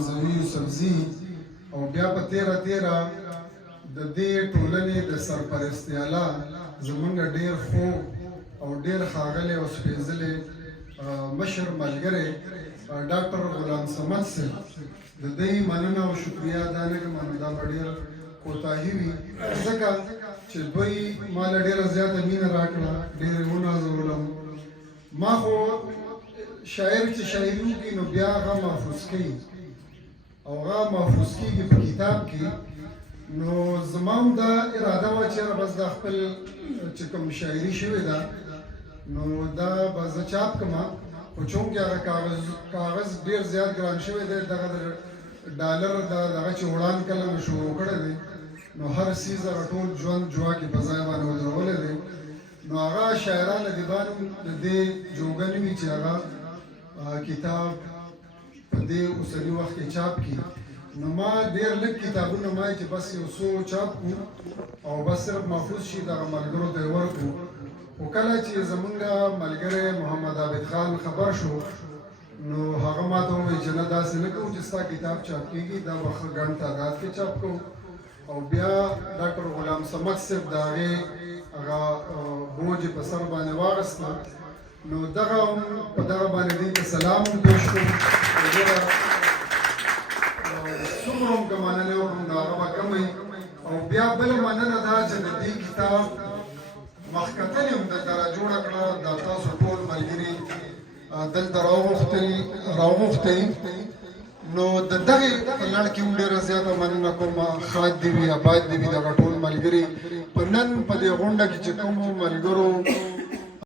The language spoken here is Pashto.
موضوعي یوسفزي او بیا په تیره د دې ټولنې د سرپرستیاله زمونږ ډېر خوږ او ډېر ښاغلی او سپېڅلی مشر ملګری ډاکټر غلام صمد صاحب د دوی مننه او شکریه دا نه کوم دا به ډېر کوتاهي وي ځکه چې دوی ما له ډېره زیاته مینه راکړه ډېر یې ونازولم ما خو شاعر چې شاعري وکړي نو بیا هغه محفوظ کوي او هغه محفوظ کېږي په کتاب کې نو زما هم دا اراده وه چې یاره بس دا خپل چې کوم شاعري شوې ده نو دا به زه چاپ کړم خو چونکې هغه کاغذ ډېر زیات ګران شوی دی دغه د ډالر دغه چې وړاند کله مې شروع کړی دی نو هر څیز هغه ټول ژوند جواکې په ځای باندې ودرولی دی نو هغه شاعران ادیبان هم د دې جوګه نه وي چې هغه کتاب په دې اوسني وخت کې چاپ کړي نو ما ډېر لږ کتابونه ما چې بس یو څو چاپ کړو او بس صرف محفوظ شي دغه ملګرو ته یې ورکړو خو کله چې زمونږ ملګری محمد عابد خان خبر شو نو هغه ما ته وویل چې نه داسې نه کوو چې ستا کتاب چاپ کېږي دا به ښه ګڼ تعداد کې چاپ کوو او بیا ډاکټر غلام صمد صاحب د هغې هغه بوج په سر باندې واغسته نو دغه هم په دغه باندې دوی ته سلام هم پېښ کړو څومره هم که مننې وکړم نو هغه به کمی او بیا بله مننه دا چې د دې کتاب مخکتنې هم دلته را جوړه کړه دا تاسو ټول ملګري دلته راوغوښتئ نو د دغې په لړ کې هم ډېره زیاته مننه کوم ښاد دې وي آباد دې وي دغه ټول ملګري په نن په دې غونډه کې چې کومو ملګرو